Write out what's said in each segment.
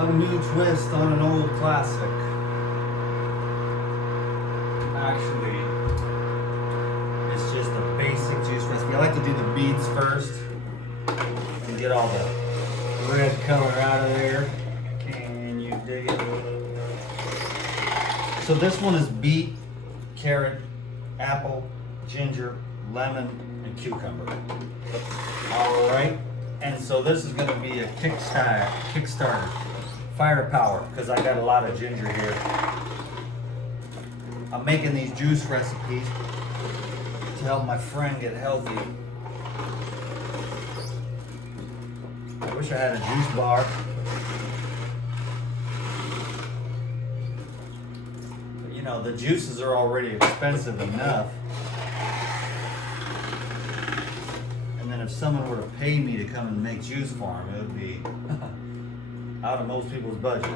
A new twist on an old classic. Actually, it's just a basic juice recipe. I like to do the beets first and get all the red color out of there. Can you dig it? So this one is beet, carrot, apple, ginger, lemon, and cucumber. All right, and so this is going to be a Kickstarter, firepower, because I got a lot of ginger here. I'm making these juice recipes to help my friend get healthy. I wish I had a juice bar. But you know, the juices are already expensive enough. And then if someone were to pay me to come and make juice for them, it would be out of most people's budget.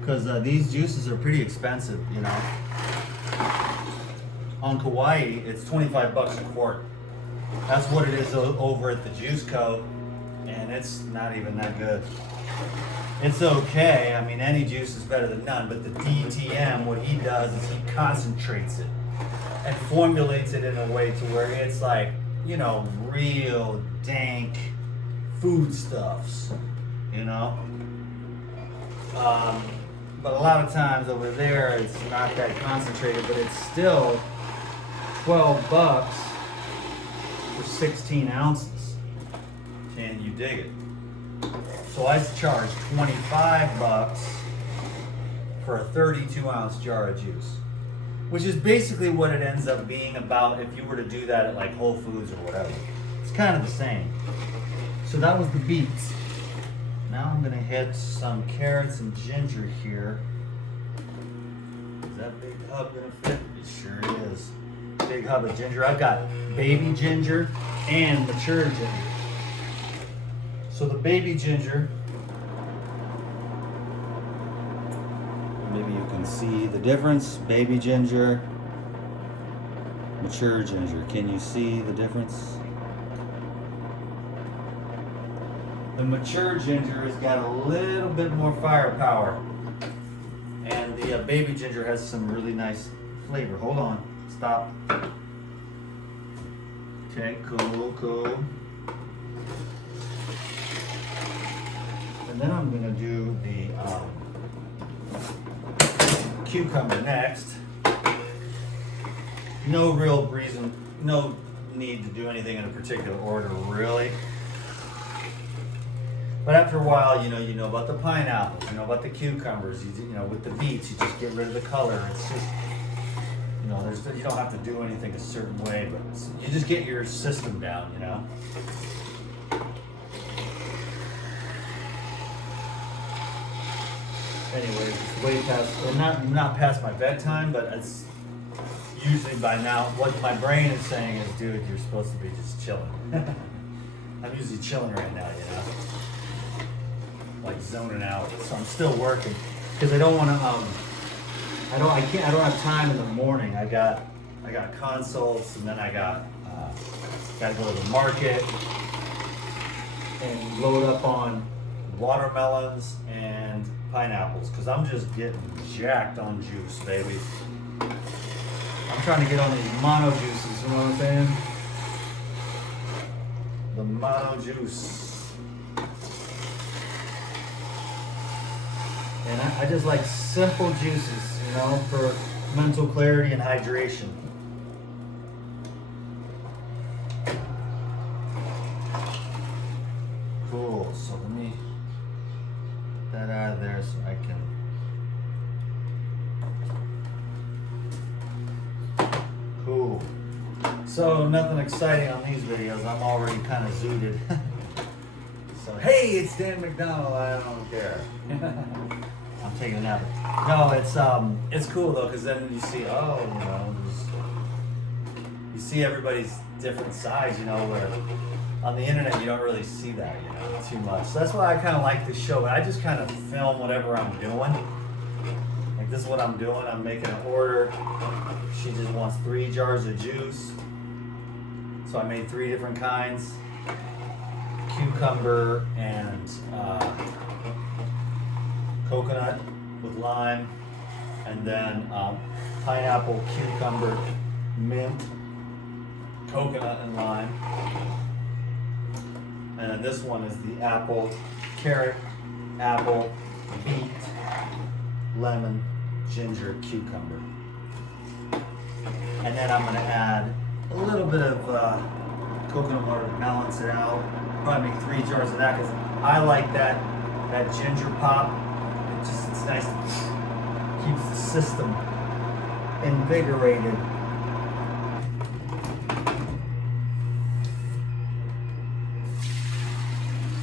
Because these juices are pretty expensive, you know. On Kauai, it's 25 bucks a quart. That's what it is over at the Juice Co. And it's not even that good. It's okay. I mean, any juice is better than none. But the DTM, what he does is he concentrates it and formulates it in a way to where it's like, you know, real dank foodstuffs, you know. But a lot of times over there, it's not that concentrated, but it's still 12 bucks for 16 ounces. Can you dig it? So I charge 25 bucks for a 32 ounce jar of juice, which is basically what it ends up being about if you were to do that at like Whole Foods or whatever. It's kind of the same. So that was the beets. Now I'm gonna hit some carrots and ginger here. Is that big hub gonna fit? It sure is. Big hub of ginger. I've got baby ginger and mature ginger. So the baby ginger, maybe you can see the difference. Baby ginger, mature ginger. Can you see the difference? The mature ginger has got a little bit more firepower, and the baby ginger has some really nice flavor. Hold on, stop. Okay, cool. And then I'm gonna do the cucumber next. No real reason, no need to do anything in a particular order, really. But after a while, you know about the pineapples, you know about the cucumbers, you know, with the beets, you just get rid of the color. It's just, you know, you don't have to do anything a certain way, but you just get your system down, you know. Anyways, it's way past, well, not past my bedtime, but it's usually by now, what my brain is saying is, dude, you're supposed to be just chilling. I'm usually chilling right now, you know. Like zoning out, so I'm still working because I don't want to. I don't have time in the morning. I got consults, and then I got to go to the market and load up on watermelons and pineapples because I'm just getting jacked on juice, baby. I'm trying to get on these mono juices. You know what I'm saying? The mono juice. And I just like simple juices, you know, for mental clarity and hydration. Cool, so let me get that out of there so I can. Cool. So nothing exciting on these videos. I'm already kind of zooted. So hey, it's Dan McDonald. I don't care. I'm taking a nap. No, it's cool though, because then you see, you see everybody's different sides, you know, where on the internet you don't really see that, you know, too much. So that's why I kind of like this show. I just kind of film whatever I'm doing. Like this is what I'm doing. I'm making an order. She just wants 3 jars of juice. So I made 3 different kinds. cucumber and coconut with lime, and then pineapple, cucumber, mint, coconut, and lime. And then this one is the apple, carrot, apple, beet, lemon, ginger, cucumber. And then I'm going to add a little bit of coconut water to balance it out. Probably make 3 jars of that because I like that ginger pop. It's nice. Keeps the system invigorated.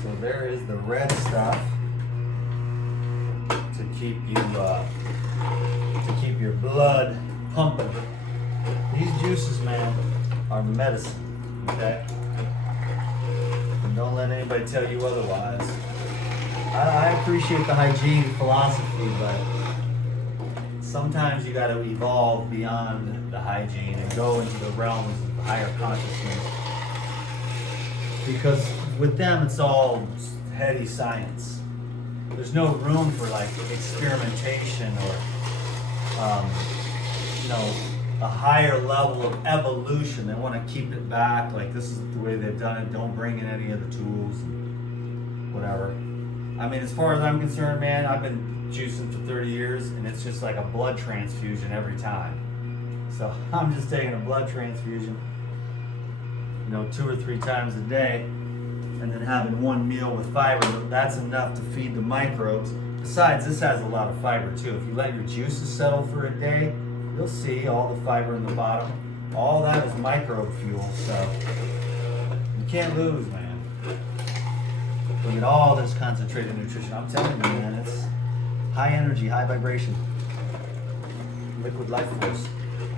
So there is the red stuff to keep your blood pumping. These juices, man, are medicine. Okay? And don't let anybody tell you otherwise. I appreciate the hygiene philosophy, but sometimes you got to evolve beyond the hygiene and go into the realms of higher consciousness. Because with them, it's all heady science. There's no room for like experimentation or, a higher level of evolution. They want to keep it back. Like this is the way they've done it. Don't bring in any of the tools and whatever. I mean, as far as I'm concerned, man, I've been juicing for 30 years and it's just like a blood transfusion every time. So I'm just taking a blood transfusion, 2 or 3 times a day, and then having one meal with fiber. That's enough to feed the microbes. Besides, this has a lot of fiber too. If you let your juices settle for a day, you'll see all the fiber in the bottom. All that is microbe fuel, so you can't lose, man. Look at all this concentrated nutrition. I'm telling you, man, it's high energy, high vibration. Liquid life force.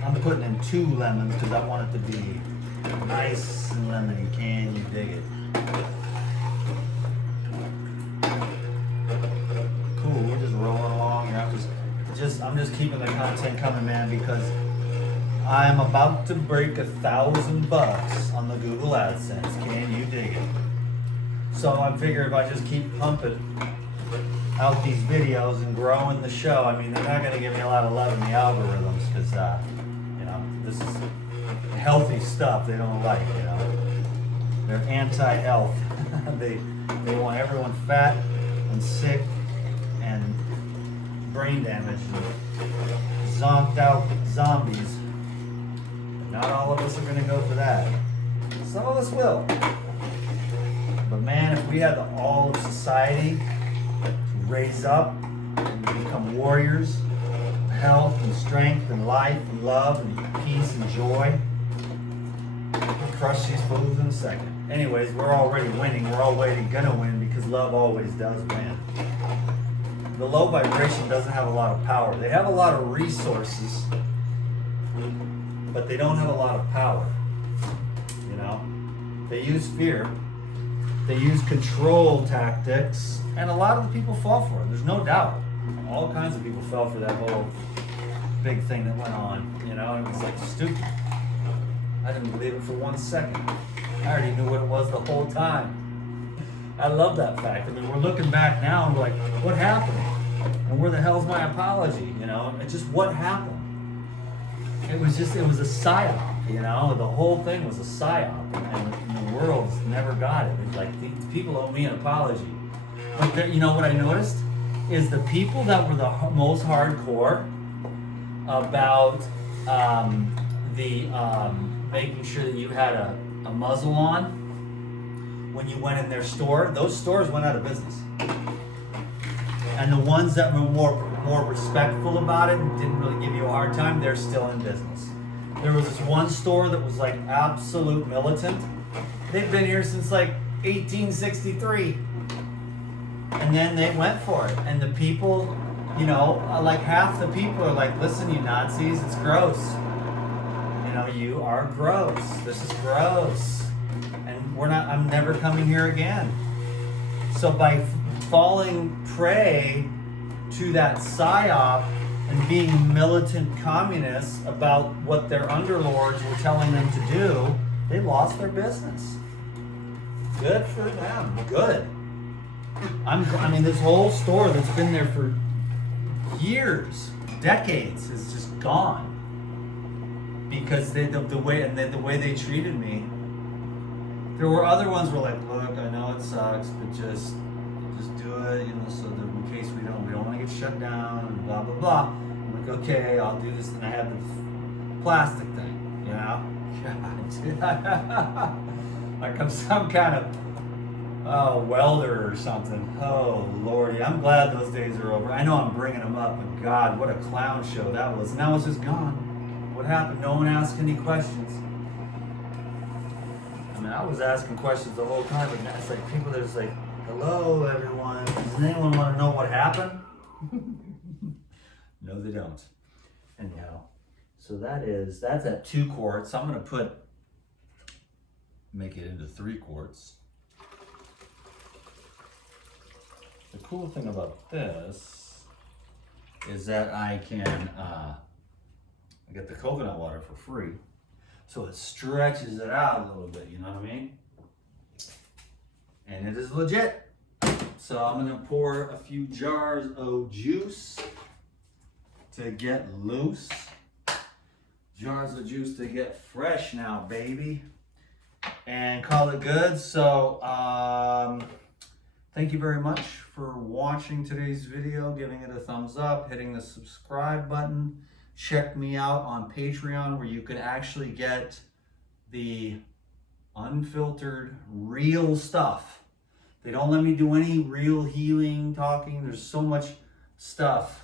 I'm putting in 2 lemons because I want it to be nice and lemony. Can you dig it? Cool, we're just rolling along here. I'm just keeping the content coming, man, because I'm about to break $1,000 on the Google AdSense. Can you dig it? So I figure if I just keep pumping out these videos and growing the show, I mean, they're not going to give me a lot of love in the algorithms because, this is healthy stuff they don't like, They're anti-health. they want everyone fat and sick and brain damaged and zonked out zombies. Not all of us are going to go for that. Some of us will. But man, if we had all of society to raise up and become warriors of health and strength and life and love and peace and joy, we'll crush these fools in a second. Anyways, we're already winning. We're already gonna win because love always does win. The low vibration doesn't have a lot of power. They have a lot of resources, but they don't have a lot of power. They use fear. They use control tactics, and a lot of the people fall for it. There's no doubt. All kinds of people fell for that whole big thing that went on, and it was like stupid. I didn't believe it for 1 second. I already knew what it was the whole time. I love that fact. I mean, we're looking back now and we're like, what happened? And where the hell's my apology? It's just what happened. It was a psyop, the whole thing was a psyop, and the world's never got it. It's like, these people owe me an apology. But you know what I noticed? Is the people that were the most hardcore about making sure that you had a muzzle on when you went in their store, those stores went out of business. And the ones that were more respectful about it and didn't really give you a hard time, they're still in business. There was this one store that was like absolute militant. They've been here since like 1863. And then they went for it. And the people, like half the people are like, listen, you Nazis, it's gross. You are gross. This is gross. And I'm never coming here again. So by falling prey to that psyop and being militant communists about what their underlords were telling them to do, they lost their business. Good for them. Good. I mean, this whole store that's been there for years, decades, is just gone because the way they treated me. There were other ones where like, look, I know it sucks, but just do it, you know, so that in case we don't want to get shut down and blah blah blah. I'm like, okay, I'll do this, and I have the plastic thing, you know. God, like I'm some kind of welder or something. Oh Lordy, I'm glad those days are over. I know I'm bringing them up, but God, what a clown show that was. Now it's just gone. What happened? No one asked any questions. I mean, I was asking questions the whole time, but now it's like people that are like, hello everyone, does anyone want to know what happened? No, they don't. Anyhow, so that's at 2 quarts. I'm gonna make it into 3 quarts. The cool thing about this is that I can get the coconut water for free. So it stretches it out a little bit, you know what I mean? And it is legit. So I'm gonna pour a few jars of juice to get loose. Jars of juice to get fresh now, baby. And call it good. So thank you very much for watching today's video, giving it a thumbs up, hitting the subscribe button. Check me out on Patreon, where you can actually get the unfiltered, real stuff. They don't let me do any real healing talking. There's so much stuff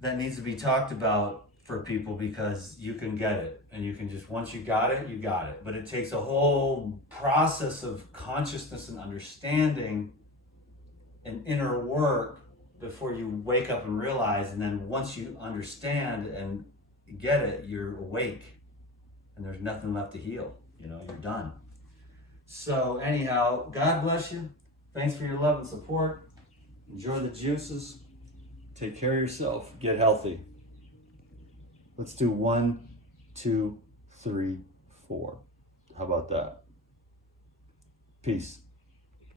that needs to be talked about for people, because you can get it, and you can just, once you got it, you got it. But it takes a whole process of consciousness and understanding and inner work before you wake up and realize. And then once you understand and get it, you're awake and there's nothing left to heal. You know, you're done. So anyhow, God bless you. Thanks for your love and support. Enjoy the juices. Take care of yourself. Get healthy. Let's do 1, 2, 3, 4. How about that? Peace.